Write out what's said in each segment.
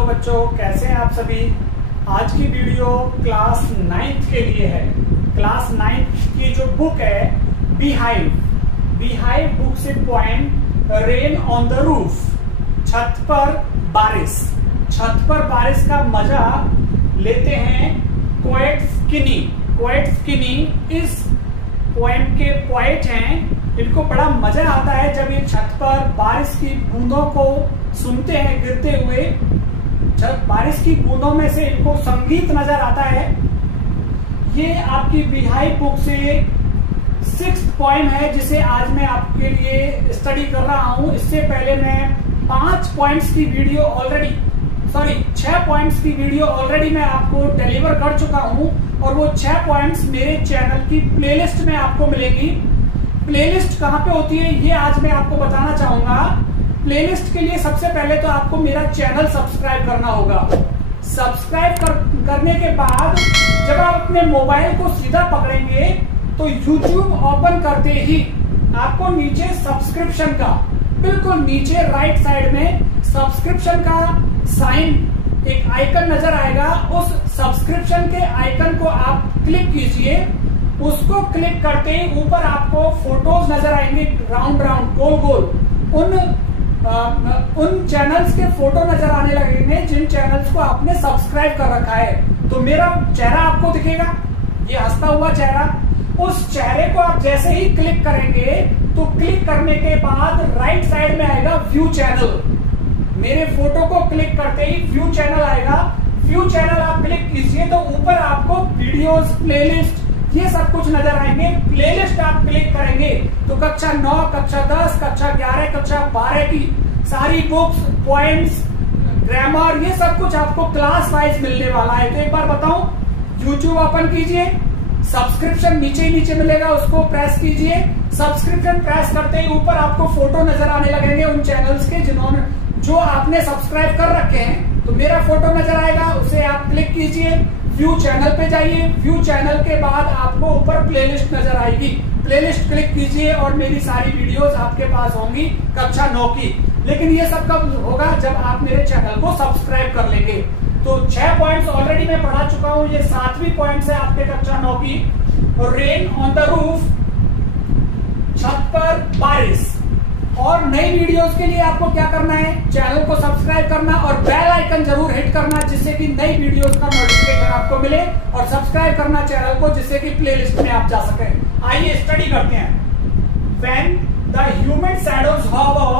Hello बच्चों, कैसे हैं आप सभी। आज की वीडियो क्लास 9th के लिए है। क्लास 9th की जो बुक है बीहाइव बुक से point rain on the roof, छत पर बारिश का मजा लेते हैं कोएट स्किनी इस पोएम के पोएट हैं। इनको बड़ा मजा आता है जब ये छत पर बारिश की बूंदों को सुनते हैं गिरते हुए। बारिश की बूंदों में से इनको संगीत नजर आता है। ये आपकी बीहाइव बुक से 6th पोएम है जिसे आज मैं आपके लिए स्टडी कर रहा हूं। इससे पहले मैं 6 पॉइंट्स की वीडियो ऑलरेडी मैं आपको डिलीवर कर चुका हूं और वो 6 पॉइंट्स मेरे चैनल की प्लेलिस्ट में आपको मिलेगी। प्लेलिस्ट कहाँ पे होती है ये आज मैं आपको बताना चाहूंगा। प्लेलिस्ट के लिए सबसे पहले तो आपको मेरा चैनल सब्सक्राइब करना होगा। सब्सक्राइब करने के बाद जब आप अपने मोबाइल को सीधा पकड़ेंगे तो YouTube ओपन करते ही आपको नीचे सब्सक्रिप्शन का बिल्कुल नीचे राइट साइड में सब्सक्रिप्शन का साइन एक आइकन नजर आएगा। उस सब्सक्रिप्शन के आइकन को आप क्लिक कीजिए। उसको क्लिक करते ही ऊपर आपको फोटोज नजर आएंगे, राउंड गोल। उन चैनल्स के फोटो नजर आने लगेंगे जिन चैनल्स को आपने सब्सक्राइब कर रखा है। तो मेरा चेहरा आपको दिखेगा, ये हंसता हुआ चेहरा। उस चेहरे को आप जैसे ही क्लिक करेंगे तो क्लिक करने के बाद राइट साइड में आएगा व्यू चैनल। मेरे फोटो को क्लिक करते ही व्यू चैनल आएगा। व्यू चैनल आप क्लिक कीजिए तो ऊपर आपको वीडियोस, प्लेलिस्ट ये सब कुछ नजर आएंगे। प्लेलिस्ट आप क्लिक करेंगे तो कक्षा 9, कक्षा 10, कक्षा 11, कक्षा 12 की सारी बुक्स, पॉइंट्स, ग्रामर ये सब कुछ आपको क्लास वाइज मिलने वाला है। तो एक बार बताऊं, YouTube ओपन कीजिए, सब्सक्रिप्शन नीचे मिलेगा, उसको प्रेस कीजिए। सब्सक्रिप्शन प्रेस करते ही ऊपर आपको फोटो नजर आने लगेंगे उन चैनल्स के जो आपने सब्सक्राइब कर रखे हैं। तो मेरा फोटो नजर आएगा, उसे आप क्लिक कीजिए, व्यू चैनल पे जाइए। व्यू चैनल के बाद आपको ऊपर प्लेलिस्ट नजर आएगी, प्लेलिस्ट क्लिक कीजिए और मेरी सारी वीडियोस आपके पास होंगी कक्षा 9 की। लेकिन ये सब कब होगा, जब आप मेरे चैनल को सब्सक्राइब कर लेंगे। तो 6 पॉइंट्स ऑलरेडी मैं पढ़ा चुका हूं, ये 7वीं पॉइंट्स है आपके कक्षा 9 की। रेन ऑन द रूफ, छत पर बारिश। और नई वीडियोस के लिए आपको क्या करना है, चैनल को सब्सक्राइब करना और बेल आइकन जरूर हिट करना जिससे कि नई वीडियोस का नोटिफिकेशन आपको मिले, और सब्सक्राइब करना चैनल को जिससे कि प्लेलिस्ट में आप जा सके। आइए स्टडी करते हैं। When the humid shadows hover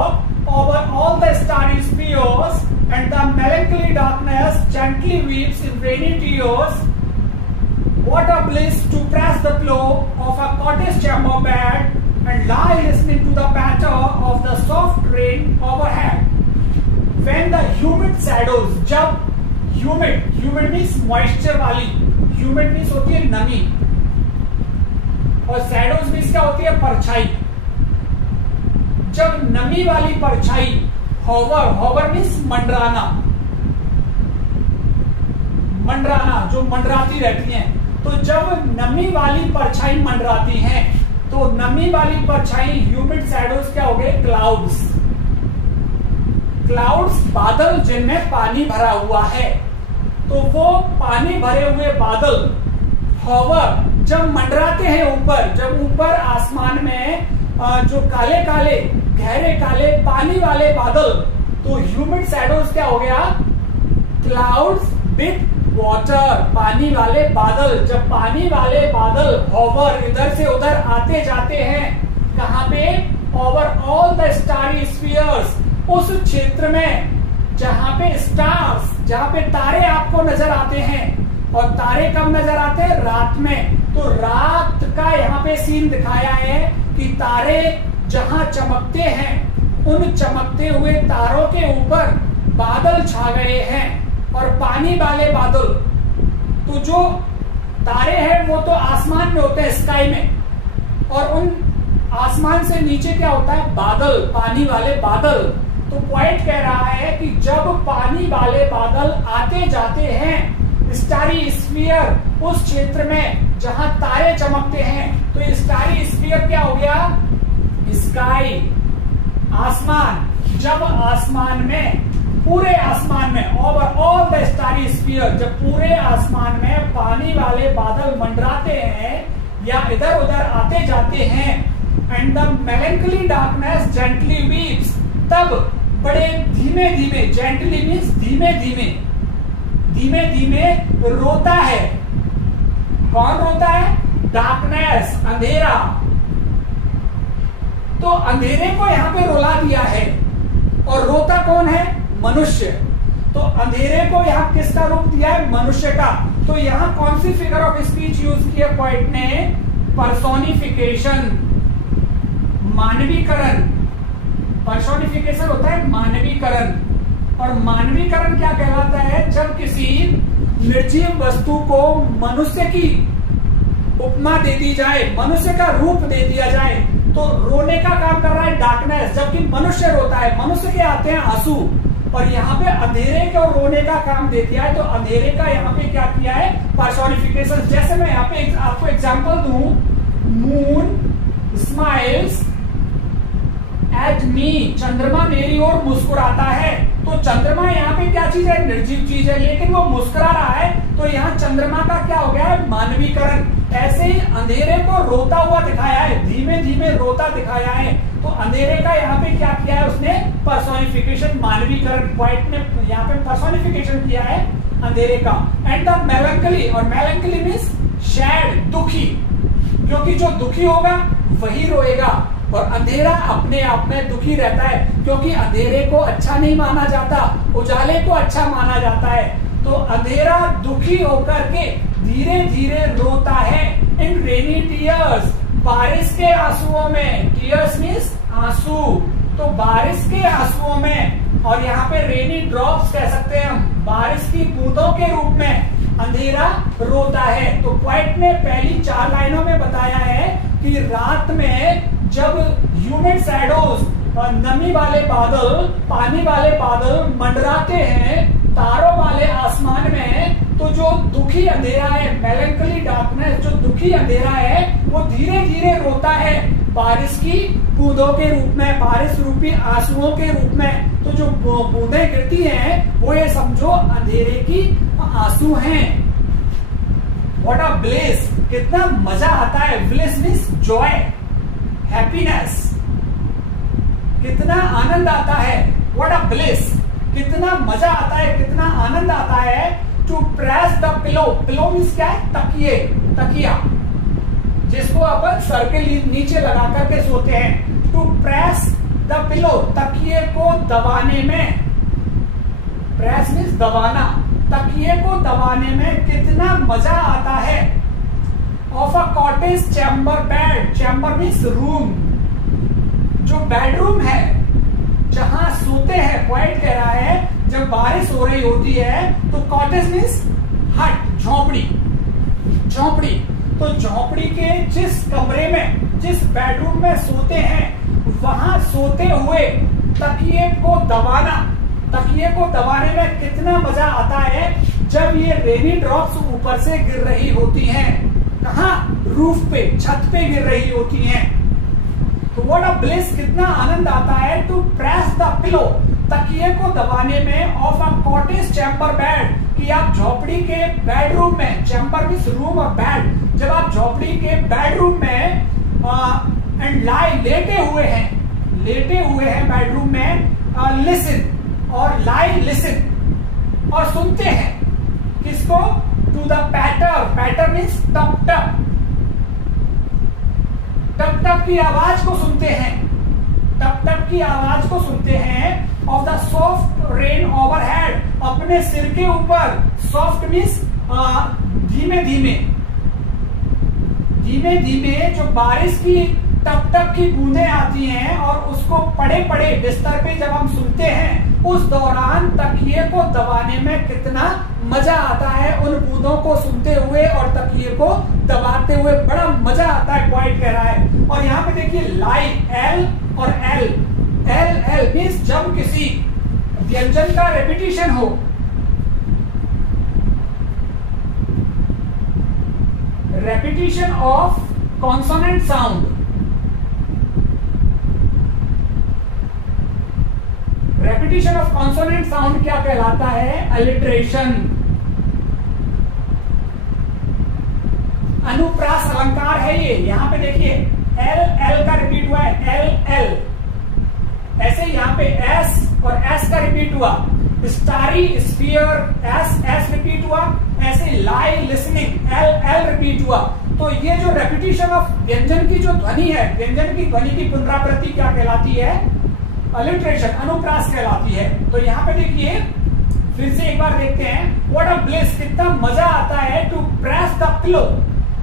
over all the starry spheres and the melancholy darkness gently weeps in rainy tears, what a bliss to press the pillow of a cottage chamber bed and lie listening to the patter of the soft rain overhead. When the humid shadows, जब humid means moisture वाली, humid means होती है नमी, और shadows means क्या होती है, परछाई। जब नमी वाली परछाई, hover means मंडराना जो मंडराती रहती हैं। तो जब नमी वाली परछाई मंडराती हैं तो नमी वाली परछाई ह्यूमिड शैडोज क्या हो गए, क्लाउड्स बादल जिनमें पानी भरा हुआ है। तो वो पानी भरे हुए बादल हॉवर जब मंडराते हैं ऊपर, जब ऊपर आसमान में जो काले गहरे काले पानी वाले बादल, तो ह्यूमिड शैडोज क्या हो गया, क्लाउड्स विथ वाटर, पानी वाले बादल। जब पानी वाले बादल हॉवर इधर से उधर आते जाते हैं, कहां पे, over all the starry spheres, उस क्षेत्र में जहां पे स्टार्स, जहां पे तारे आपको नजर आते हैं। और तारे कब नजर आते हैं, रात में। तो रात का यहाँ पे सीन दिखाया है कि तारे जहां चमकते हैं, उन चमकते हुए तारों के ऊपर बादल छा गए हैं, और पानी वाले बादल, तो जो तारे हैं वो तो आसमान में होते हैं, स्काई में, और उन आसमान से नीचे क्या होता है, बादल, पानी वाले बादल। तो पॉइंट कह रहा है कि जब पानी वाले बादल आते जाते हैं स्टारी स्फीयर, उस क्षेत्र में जहां तारे चमकते हैं, तो स्टारी स्फीयर क्या हो गया, स्काई, आसमान। जब आसमान में, पूरे आसमान में, ओवर स्काई स्फीयर, जब पूरे आसमान में पानी वाले बादल मंडराते हैं या इधर उधर आते जाते हैं, and the melancholy darkness gently weeps, तब बड़े धीमे धीमे, जेंटली मीन्स धीमे धीमे, धीमे धीमे रोता है। कौन रोता है? डार्कनेस, अंधेरा। तो अंधेरे को यहां पे रुला दिया है, और रोता कौन है? मनुष्य। तो अंधेरे को यहां किसका रूप दिया है? मनुष्य का। तो यहां कौन सी फिगर ऑफ स्पीच यूज की है पोएट ने? पर्सोनिफिकेशन, मानवीकरण। पर्सोनिफिकेशन होता है मानवीकरण, और मानवीकरण क्या कहलाता है? जब किसी निर्जीव वस्तु को मनुष्य की उपमा दे दी जाए, मनुष्य का रूप दे दिया जाए, तो रोने का काम कर रहा है डार्कनेस, जबकि मनुष्य रोता है। मनुष्य के आते हैं आंसू, और यहाँ पे अंधेरे को रोने का काम दे दिया है। तो अंधेरे का यहाँ पे क्या किया है? पर्सोनिफिकेशन। जैसे मैं यहाँ पे आपको एग्जांपल दूं, मून स्माइल्स एट मी, चंद्रमा मेरी ओर मुस्कुराता है। तो चंद्रमा यहाँ पे क्या चीज है? निर्जीव चीज है, लेकिन वो मुस्कुरा रहा है। तो यहाँ चंद्रमा का क्या हो गया है? मानवीकरण। ऐसे ही अंधेरे को रोता हुआ दिखाया है, धीमे धीमे रोता दिखाया है। तो अंधेरे का यहाँ पे क्या किया है उसने? पर्सोनिफिकेशन, मानवीकरण। पोएट ने यहाँ पे पर्सोनिफिकेशन किया है अंधेरे का। एंड द मेलैंकोली, और मेलैंकोली मीन्स सैड, दुखी, क्योंकि जो दुखी होगा वही रोएगा, और अंधेरा अपने आप में दुखी रहता है, क्योंकि अंधेरे को अच्छा नहीं माना जाता, उजाले को अच्छा माना जाता है। तो अंधेरा दुखी होकर के धीरे धीरे रोता है। इन रेनी टीयर्स, बारिश के आंसुओं में। टीयर्स मीन्स आंसू, तो बारिश के आंसुओं में, और यहाँ पे रेनी ड्रॉप्स कह सकते हैं हम, बारिश की बूंदों के रूप में अंधेरा रोता है। तो पोएट ने पहली 4 लाइनों में बताया है कि रात में जब ह्यूमिड शैडोज, नमी वाले बादल, पानी वाले बादल मंडराते हैं तारों वाले आसमान में, तो जो दुखी अंधेरा है, मेलैंकोली डार्कनेस, जो दुखी अंधेरा है, वो धीरे धीरे रोता है बारिश की बूंदों के रूप में, बारिश रूपी आंसुओं के रूप में। तो जो बूंदें गिरती हैं वो ये समझो अंधेरे की आंसू हैं। व्हाट अ ब्लिस, कितना मजा आता है। ब्लिस मीन्स जॉय, हैप्पीनेस, कितना आनंद आता है। व्हाट अ ब्लिस, कितना मजा आता है, कितना आनंद आता है। To press the pillow, pillow means क्या है? तकिए, तकिया, जिसको अपन सर के नीचे लगा करके सोते हैं। टू प्रेस द पिलो, तकिए को दबाने में। प्रेस मीन्स दबाना, तकिए को दबाने में कितना मजा आता है। Of a cottage chamber bed, chamber means room, जो बेडरूम है जहां सोते हैं। पोएट कह रहा है जब बारिश हो रही होती है तो कॉटेज मीन्स हट, झोपड़ी, झोपड़ी। तो झोपड़ी के जिस कमरे में, जिस बेडरूम में सोते हैं, वहां सोते हुए तकिए को दबाना, तकिए को दबाने में कितना मजा आता है जब ये रेनी ड्रॉप्स ऊपर से गिर रही होती हैं। कहाँ? रूफ पे, छत पे गिर रही होती हैं। तो व्हाट अ ब्लिस, कितना आनंद आता है। टू प्रेस द पिलो, तकिए को दबाने में। Of a cottage chamber bed, कि आप झोपड़ी के बेडरूम में, चैम्बर मीन्स रूम और बेड, जब आप झोपड़ी के बेडरूम में एंड लाई, लेटे हुए हैं, लेटे हुए हैं बेडरूम में। लिसन, और लाई लिसन, और सुनते हैं किसको? टू द पैटर, पैटर मीन्स टप टप, टप टप की आवाज को सुनते हैं, टप टप की आवाज को सुनते हैं। Of the soft rain overhead, अपने सिर के ऊपर। सॉफ्ट मीन्स धीमे धीमे, धीमे धीमे जो बारिश की टप टप की बूंदें आती हैं, और उसको पड़े पड़े बिस्तर पे जब हम सुनते हैं, उस दौरान तकिए को दबाने में कितना मजा आता है। उन बूंदों को सुनते हुए और तकिए को दबाते हुए बड़ा मजा आता है, पोएट कह रहा है। और यहाँ पे देखिए लाई, एल और एल, एल एल मीन्स जब किसी व्यंजन का रेपिटेशन हो, repetition of consonant sound, repetition of consonant sound क्या कहलाता है? अलिट्रेशन। अनुप्रास अलंकार है ये। यहाँ पे देखिए एल एल का रिपीट हुआ है, एल एल, ऐसे यहाँ पे एस और एस का रिपीट हुआ, starry sphere S S repeat हुआ, ऐसे लाई लिसनिंग एल एल रिपीट हुआ। तो ये जो रेपिटेशन ऑफ व्यंजन की जो ध्वनि है, व्यंजन की ध्वनि की पुनरावृत्ति क्या कहलाती है? अलिट्रेशन, अनुप्रास कहलाती है। तो यहाँ पे देखिए फिर से एक बार देखते हैं, व्हाट अ ब्लिस, कितना मजा आता है to press the pillow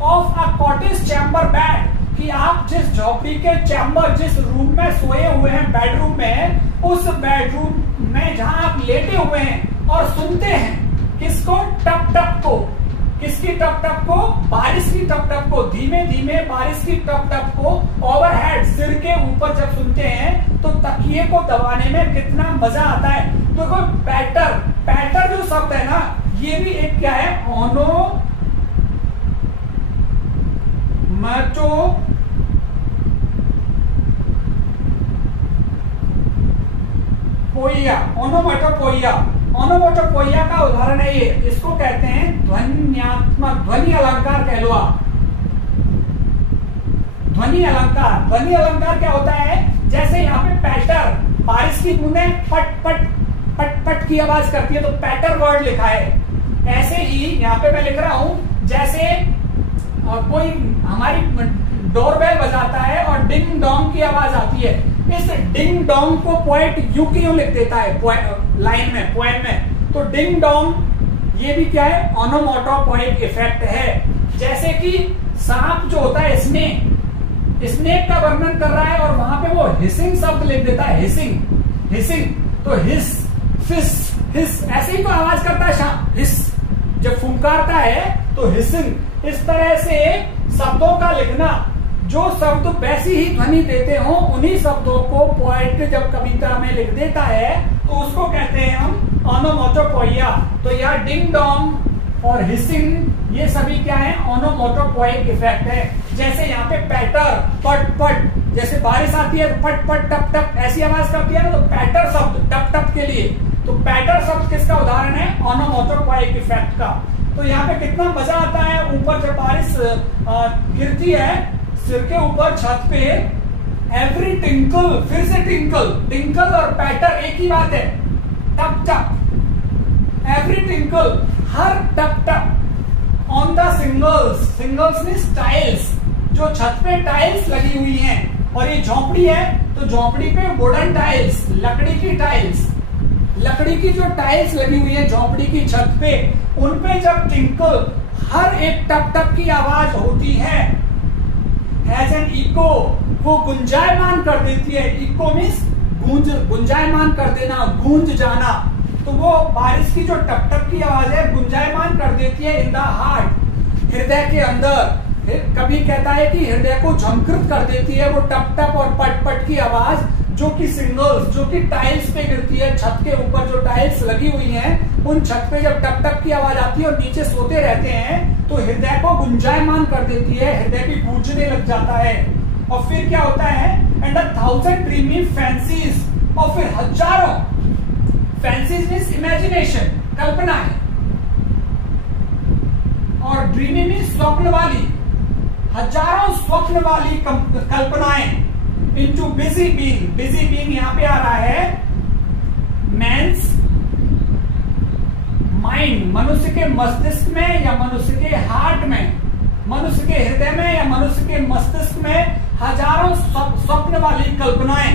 of a cottage chamber bed, कि आप जिस झोपड़ी के चैम्बर, जिस रूम में सोए हुए हैं, बेडरूम में, उस बेडरूम में जहां आप लेटे हुए हैं और सुनते हैं किसको? टप टप को। किसकी टप टप को? बारिश की टप टप को, धीमे धीमे बारिश की टप टप को ओवरहेड, सिर के ऊपर जब सुनते हैं तो तकिए को दबाने में कितना मजा आता है। देखो पैटर, पैटर जो शब्द है ना, ये भी एक क्या है? ओनो मैटो पोइया, ओनोमैटोपोइया। ओनोमैटोपोइया का उदाहरण है ये, इसको कहते हैं ध्वन्यात्मक, ध्वनि अलंकार कह लो आप। ध्वनि अलंकार, ध्वनि अलंकार क्या होता है? जैसे यहाँ पे पैटर, बारिश की बूंदें पट पट पट पट की आवाज करती है, तो पैटर वर्ड लिखा है। ऐसे ही यहाँ पे मैं लिख रहा हूं, जैसे कोई हमारी डोरबेल बजाता है और डिंग डोंग की आवाज आती है, इस डिंग डोंग को पोएट यूं की यूं लिख देता है लाइन में, पोएम में। तो डिंग डोंग ये भी क्या है? ओनोमैटोपोइक इफेक्ट है। जैसे कि सांप जो होता है, स्नेक, स्नेक का वर्णन कर रहा है और वहां पे वो हिसिंग शब्द लिख देता है, हिसिंग, हिसिंग। तो हिस, फिस, हिस, ऐसे ही तो आवाज करता है सांप, हिस, जब फुंकारता है तो हिसिंग। इस तरह से शब्दों का लिखना, जो शब्द वैसी ही ध्वनि देते हो, उन्हीं शब्दों को पोएट जब कविता में लिख देता है तो उसको कहते हैं हम ओनोमैटोपोइया। तो यह डिंग डोंग और हिसिंग, ये सभी क्या है? ओनोमैटोपोइक इफेक्ट है। जैसे यहाँ पे पैटर, पट पट, जैसे बारिश आती है तो पट पट टप टप ऐसी आवाज करती है ना, तो पैटर शब्द टप टप के लिए। तो पैटर शब्द किसका उदाहरण है? ओनोमैटोपोइक इफेक्ट का। तो यहाँ पे कितना मजा आता है, ऊपर जब बारिश गिरती है सिर के ऊपर छत पे, एवरी टिंकल, फिर से टिंकल, टिंकल और पैटर एक ही बात है, टप टप, एवरी टिंकल, हर टप टप, on the singles, singles means tiles, जो छत पे टाइल्स लगी हुई हैं, और ये झोपड़ी है तो झोपड़ी पे वुडन टाइल्स, लकड़ी की टाइल्स, लकड़ी की जो टाइल्स लगी हुई है झोपड़ी की छत पे, उनपे जब टिंकल, हर एक टप टप की आवाज होती है, हैज एन इको, वो गुंजायमान कर देती है। इको मीन्स गूंज, गुंजायमान कर देना, गूंज जाना। तो वो बारिश की जो टप टप की आवाज है गुंजायमान कर देती है इन द हार्ट, हृदय के अंदर। कभी कहता है कि हृदय को झंकृत कर देती है वो टप टप और पट पट की आवाज, जो कि सिंगल्स, जो कि टाइल्स पे गिरती है, छत के ऊपर जो टाइल्स लगी हुई हैं, उन छत पे जब टप टप की आवाज आती है और नीचे सोते रहते हैं तो हृदय को गुंजायमान कर देती है, हृदय भी गूंजने लग जाता है। और फिर क्या होता है? एंड 1000 ड्रीमी फैंसीज, और फिर हजारों, फैंसीज मीन्स इमेजिनेशन, कल्पना है, और ड्रीमी मीन्स स्वप्न वाली, हजारों स्वप्न वाली कल्पनाएं, into busy being, busy being यहां पे आ रहा है मैन्स माइंड, मनुष्य के मस्तिष्क में या मनुष्य के हार्ट में, मनुष्य के हृदय में या मनुष्य के मस्तिष्क में हजारों स्वप्न वाली कल्पनाएं।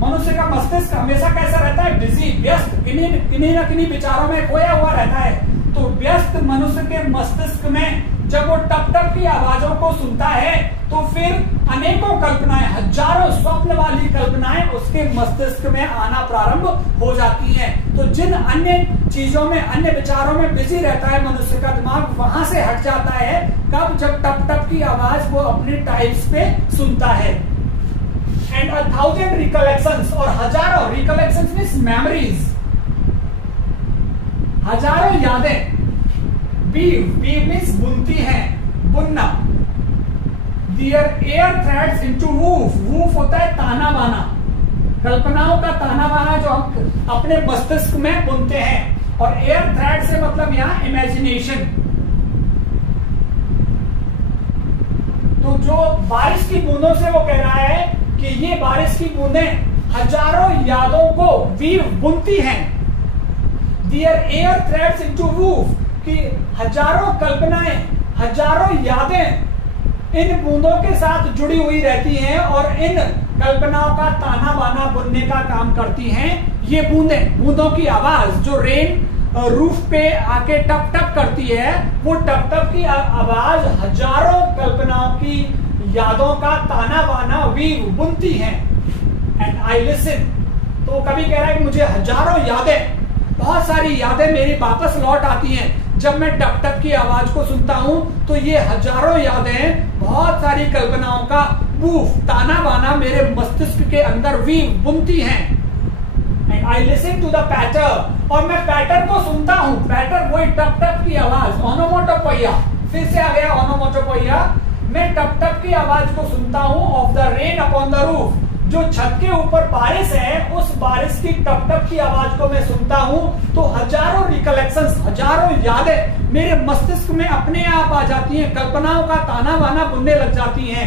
मनुष्य का मस्तिष्क हमेशा कैसा रहता है? बिजी, व्यस्त, किन्हीं न किन्हीं विचारों में खोया हुआ रहता है। तो व्यस्त मनुष्य के मस्तिष्क में जब वो टप टप की आवाजों को सुनता है तो फिर अनेकों कल्पनाएं, हजारों स्वप्न वाली कल्पनाएं उसके मस्तिष्क में आना प्रारंभ हो जाती हैं। तो जिन अन्य चीजों में, अन्य विचारों में बिजी रहता है मनुष्य का दिमाग, वहां से हट जाता है। कब? जब टप टप की आवाज वो अपनी टाइल्स पे सुनता है। एंड 1000 रिकलेक्शंस, और हजारों, रिकलेक्शंस मींस मेमोरीज, हजारों यादें। वीव मींस बुनती है, बुनना। Air threads into woof, woof होता है ताना बाना, कल्पनाओं का ताना बाना जो हम अपने मस्तिष्क में बुनते हैं। और एयर थ्रेड से मतलब यहाँ इमेजिनेशन। जो बारिश की बूंदों से वो कह रहा है कि ये बारिश की बूंदें हजारों यादों को वीव बुनती हैं। Their air threads into woof, कि हजारों कल्पनाएं, हजारों यादें इन बूंदों के साथ जुड़ी हुई रहती हैं और इन कल्पनाओं का ताना बाना बुनने का काम करती हैं ये बूंदें। बूंदों की आवाज जो रेन रूफ पे आके टप टप करती है, वो टप टप की आवाज हजारों कल्पनाओं की यादों का ताना बाना वीव बुनती हैं। एंड आई लिसन, तो कभी कह रहा है कि मुझे हजारों यादें, बहुत सारी यादें मेरी वापस लौट आती हैं जब मैं टप टप की आवाज को सुनता हूं। तो ये हजारों यादें, बहुत सारी कल्पनाओं का वूफ ताना बाना मेरे मस्तिष्क के अंदर वीव बुनती हैं। And I listen to the patter, और मैं पैटर को सुनता हूं। पैटर वही टप टप की आवाज, ओनोमोटोपोइया, फिर से आ गया ओनोमोटोपोइया। मैं टप टप की आवाज को सुनता हूं of the rain upon the roof, जो छत के ऊपर बारिश है उस बारिश की टप टप की आवाज को मैं सुनता हूं। तो हजारों रिकलेक्शंस, हजारों यादें मेरे मस्तिष्क में अपने आप आ जाती हैं, कल्पनाओं का ताना बाना बुनने लग जाती हैं।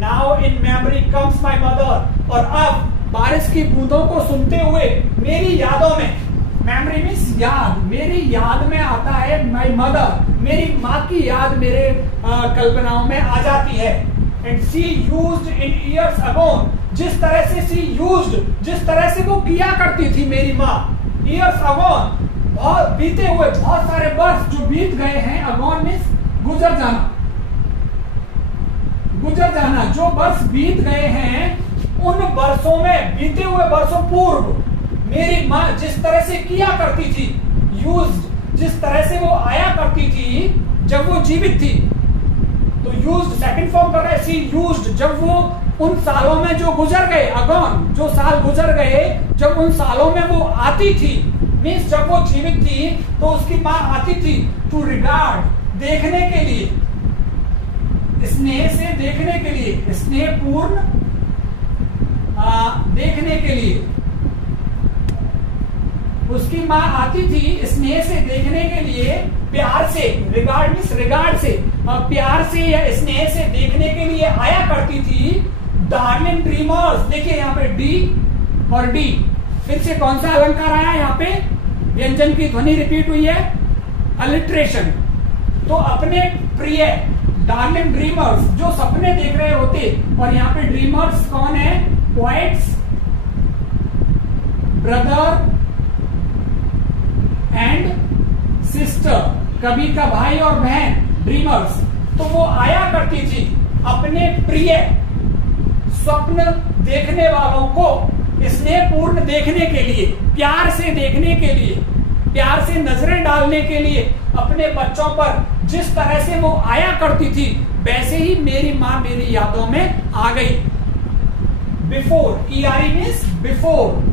Now in memory comes my mother, और अब बारिश की बूंदों को सुनते हुए मेरी यादों में, मेमोरी मीन्स याद, मेरी याद में आता है माई मदर, मेरी माँ की याद मेरे कल्पनाओं में आ जाती है। And she used in years ago, जिस तरह से she used, जिस तरह से वो किया करती थी मेरी माँ years ago, बहुत बीते हुए बहुत सारे वर्ष जो बीत गए हैं। ago means गुजर जाना, गुजर जाना, जो वर्ष बीत गए हैं उन वर्षों में, बीते हुए वर्षों पूर्व मेरी माँ जिस तरह से किया करती थी, यूज्ड, जिस तरह से वो आया करती थी जब वो जीवित थी। तो यूज्ड सेकंड फॉर्म कर रहा है, सी यूज्ड, जब वो उन सालों में जो गुजर गए, अगॉन जो साल गुजर गए, जब उन सालों में वो आती थी, मीन्स जब वो जीवित थी तो उसकी माँ आती थी टू रिगार्ड, देखने के लिए, स्नेह से देखने के लिए, स्नेहपूर्ण देखने के लिए उसकी माँ आती थी स्नेह से देखने के लिए, प्यार से, रिगार्ड मीन्स रिगार्ड से, प्यार से या स्नेह से देखने के लिए आया करती थी। डार्लिंग ड्रीमर्स, देखिए यहाँ पे डी और डी, फिर से कौन सा अलंकार आया यहाँ पे, व्यंजन की ध्वनि रिपीट हुई है, अलिट्रेशन। तो अपने प्रिय, डार्लिंग ड्रीमर्स, जो सपने देख रहे होते, और यहाँ पे ड्रीमर्स कौन है, पोएट्स, ब्रदर एंड सिस्टर, कवि का भाई और बहन, ड्रीमर्स। तो वो आया करती थी अपने प्रिय स्वप्न देखने वालों को स्नेहपूर्ण देखने के लिए, प्यार से देखने के लिए, प्यार से नजरें डालने के लिए अपने बच्चों पर जिस तरह से वो आया करती थी, वैसे ही मेरी माँ मेरी यादों में आ गई। Before, ERE means before,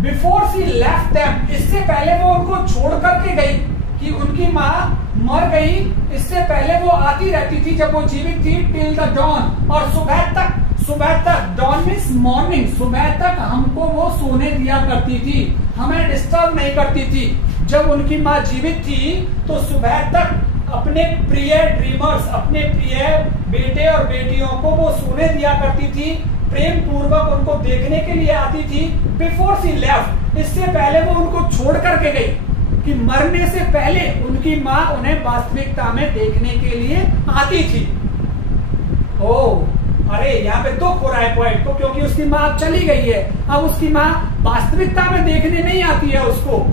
before she left them, इससे पहले वो उनको छोड़ करके गई, कि उनकी माँ मर गई, इससे पहले वो आती रहती थी जब वो जीवित थी, टिल द डॉन, और सुबह तक, सुबह तक, डॉन मीन्स मॉर्निंग, सुबह तक हमको वो सोने दिया करती थी, हमें डिस्टर्ब नहीं करती थी। जब उनकी माँ जीवित थी तो सुबह तक अपने प्रिय ड्रीमर्स, अपने प्रिय बेटे और बेटियों को वो सोने दिया करती थी, प्रेम पूर्वक उनको देखने के लिए आती थी। बिफोर सी लेफ्ट, इससे पहले वो उनको छोड़ करके गई, कि मरने से पहले उनकी माँ उन्हें वास्तविकता में देखने के लिए आती थी। अरे यहाँ पे दुख हो रहा है पोएट को, क्योंकि उसकी माँ अब चली गई है, अब उसकी माँ वास्तविकता में देखने नहीं आती है उसको।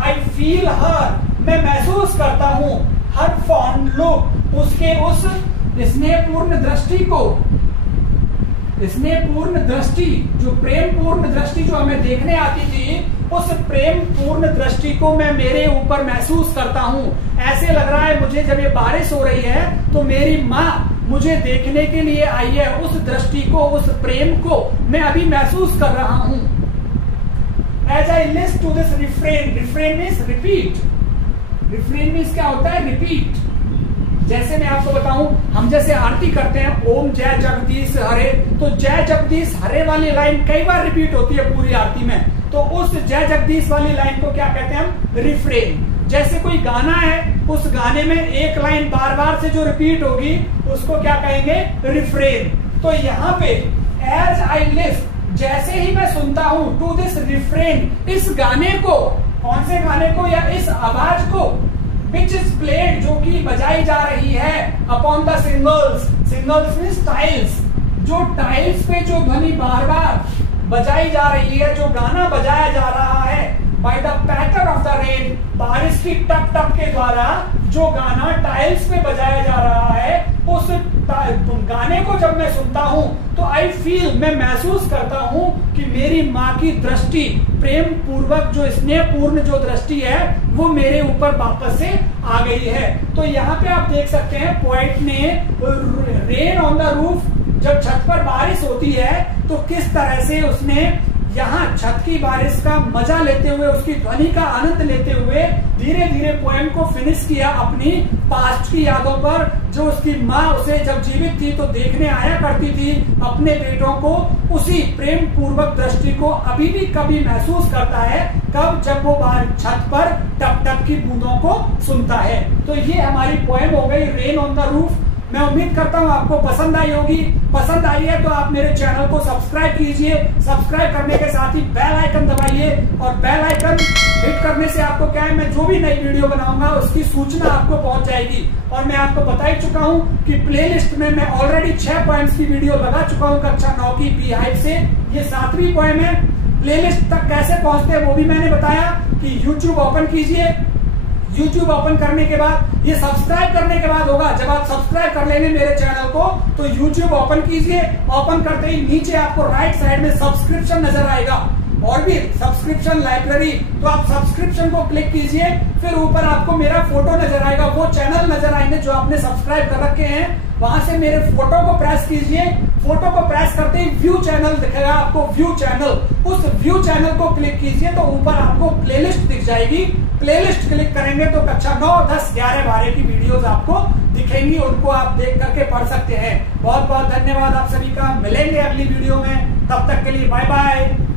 आई फील हर, मैं महसूस करता हूँ, हर फॉन्ड लुक, उसके उस स्नेहपूर्ण दृष्टि को, स्नेहपूर्ण दृष्टि, जो प्रेम पूर्ण दृष्टि जो हमें देखने आती थी, उस प्रेम पूर्ण दृष्टि को मैं मेरे ऊपर महसूस करता हूँ। ऐसे लग रहा है मुझे जब ये बारिश हो रही है तो मेरी माँ मुझे देखने के लिए आई है, उस दृष्टि को, उस प्रेम को मैं अभी महसूस कर रहा हूँ। As I listen to this refrain, refrain means repeat, refrain means क्या होता है, repeat। जैसे मैं आपको बताऊं, हम जैसे आरती करते हैं, ओम जय जगदीश हरे, तो जय जगदीश हरे वाली लाइन कई बार रिपीट होती है पूरी आरती में। तो उस जय जगदीश वाली लाइन को क्या कहते हैं हम? रिफ्रेन। जैसे कोई गाना है, उस गाने में एक लाइन बार बार से जो रिपीट होगी उसको क्या कहेंगे? रिफ्रेन। तो यहाँ पे एज आई लिस्ट, जैसे ही मैं सुनता हूं, टू दिस रिफ्रेन, इस गाने को, कौन से गाने को या इस आवाज को, विच इज प्लेड, जो कि बजाई जा रही है, upon the singles, singles means tiles, जो टाइल्स पे जो ध्वनि बार बार बजाई जा रही है, जो गाना बजाया जा रहा है, by the patter of the rain, बारिश की टप टप के द्वारा जो गाना टाइल्स पे बजाया जा रहा है, उस गाने को जब मैं सुनता हूं तो आई फील, मैं महसूस करता हूं कि मेरी माँ की दृष्टि, प्रेम पूर्वक जो स्नेहपूर्ण जो दृष्टि है, वो मेरे ऊपर वापस से आ गई है। तो यहाँ पे आप देख सकते हैं पोएट ने रेन ऑन द रूफ, जब छत पर बारिश होती है तो किस तरह से उसने यहाँ छत की बारिश का मजा लेते हुए, उसकी ध्वनि का आनंद लेते हुए धीरे धीरे पोएम को फिनिश किया अपनी पास्ट की यादों पर, जो उसकी माँ उसे जब जीवित थी तो देखने आया करती थी अपने बेटों को, उसी प्रेम पूर्वक दृष्टि को अभी भी कभी महसूस करता है, कब? जब वो छत पर टप टप की बूंदों को सुनता है। तो ये हमारी पोएम हो गई रेन ऑन द रूफ। मैं उम्मीद करता हूँ आपको पसंद आई होगी। पसंद आई है तो आप मेरे चैनल को सब्सक्राइब कीजिए, सब्सक्राइब करने के साथ ही बेल आइकन दबाइए, और बेल आइकन हिट करने से आपको क्या है, मैं जो भी नई वीडियो बनाऊंगा उसकी सूचना आपको पहुंच जाएगी। और मैं आपको बता ही चुका हूँ कि प्लेलिस्ट में मैं ऑलरेडी 6 पॉइंट्स की वीडियो लगा चुका हूँ कक्षा 9 की बीहाइव से, ये 7वीं पोएम है। प्लेलिस्ट तक कैसे पहुंचते हैं वो भी मैंने बताया कि यूट्यूब ओपन कीजिए, यूट्यूब ओपन करने के बाद, ये सब्सक्राइब करने के बाद होगा, जब आप सब्सक्राइब कर लेंगे मेरे चैनल को तो यूट्यूब ओपन कीजिए, ओपन करते ही नीचे आपको राइट साइड में सब्सक्रिप्शन नजर आएगा, और भी सब्सक्रिप्शन लाइब्रेरी, तो आप सब्सक्रिप्शन को क्लिक कीजिए, फिर ऊपर आपको मेरा फोटो नजर आएगा, वो चैनल नजर आएंगे जो आपने सब्सक्राइब कर रखे हैं, वहां से मेरे फोटो को प्रेस कीजिए, फोटो को प्रेस करते ही व्यू चैनल दिखेगा आपको, व्यू चैनल, उस व्यू चैनल को क्लिक कीजिए तो ऊपर आपको प्लेलिस्ट दिख जाएगी, प्लेलिस्ट क्लिक करेंगे तो कक्षा 9, 10, 11, 12 की वीडियोस आपको दिखेंगी, उनको आप देख करके पढ़ सकते हैं। बहुत बहुत धन्यवाद आप सभी का, मिलेंगे अगली वीडियो में, तब तक के लिए बाय बाय।